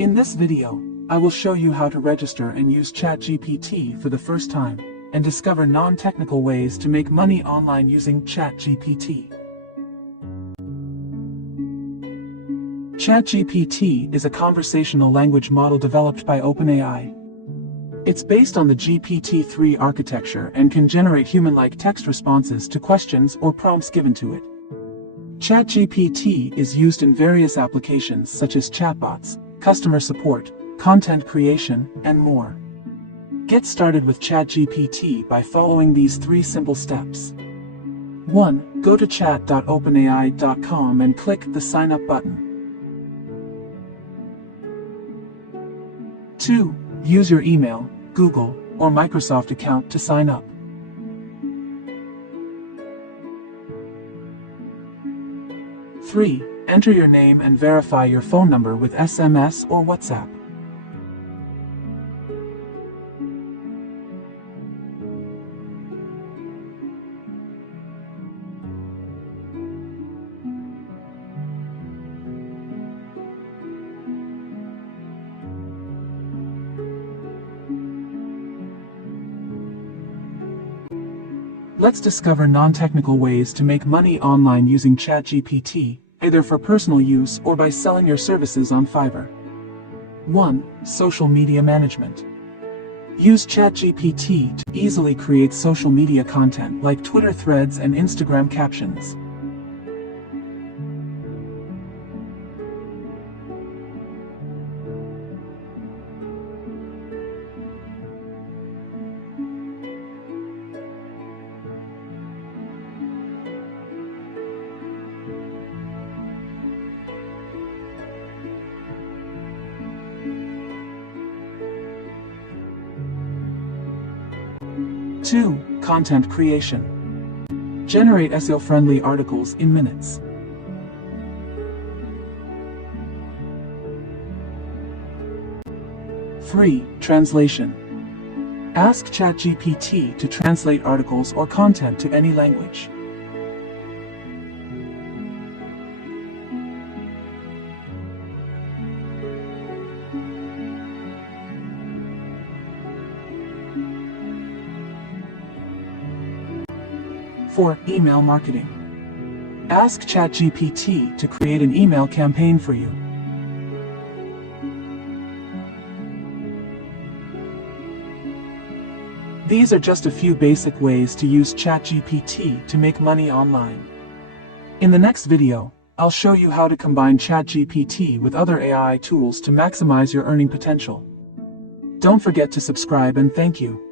In this video, I will show you how to register and use ChatGPT for the first time, and discover non-technical ways to make money online using ChatGPT. ChatGPT is a conversational language model developed by OpenAI. It's based on the GPT-3 architecture and can generate human-like text responses to questions or prompts given to it. ChatGPT is used in various applications such as chatbots, customer support, content creation, and more. Get started with ChatGPT by following these 3 simple steps. 1. Go to chat.openai.com and click the Sign Up button. 2. Use your email, Google, or Microsoft account to sign up. 3. Enter your name and verify your phone number with SMS or WhatsApp. Let's discover non-technical ways to make money online using ChatGPT, either for personal use or by selling your services on Fiverr. 1. Social media management. Use ChatGPT to easily create social media content like Twitter threads and Instagram captions. 2. Content creation. Generate SEO-friendly articles in minutes. 3. Translation. Ask ChatGPT to translate articles or content to any language. 4. Email marketing. Ask ChatGPT to create an email campaign for you. 'These are just a few basic ways to use ChatGPT to make money online. In the next video, I'll show you how to combine ChatGPT with other AI tools to maximize your earning potential. Don't forget to subscribe and thank you.